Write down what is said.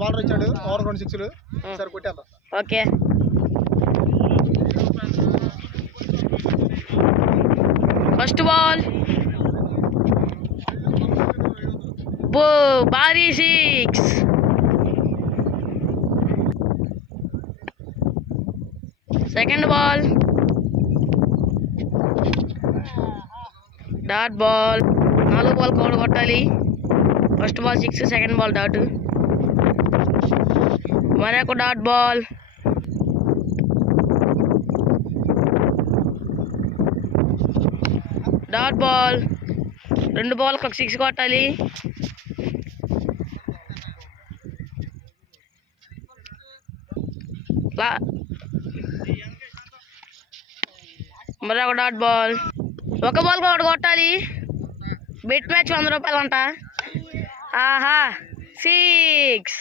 బాలర్ ఇచ్చాడు ఓవర్ 2 6లు సరే కొట్టేద్దాం. ఓకే ఫస్ట్ బాల్ భారీ 6. Second ball dot ball. 4 ball count కొట్టాలి. First ball 6, second ball dot. మరొక dot ball. Dot ball 2 ball ఒక 6 కొట్టాలి. మరొక డాట్ బాల్. 1 బాల్ ఒకటి కొట్టాలి. బెట్ మ్యాచ్ 100 రూపాయలు అంట. ఆహా 6.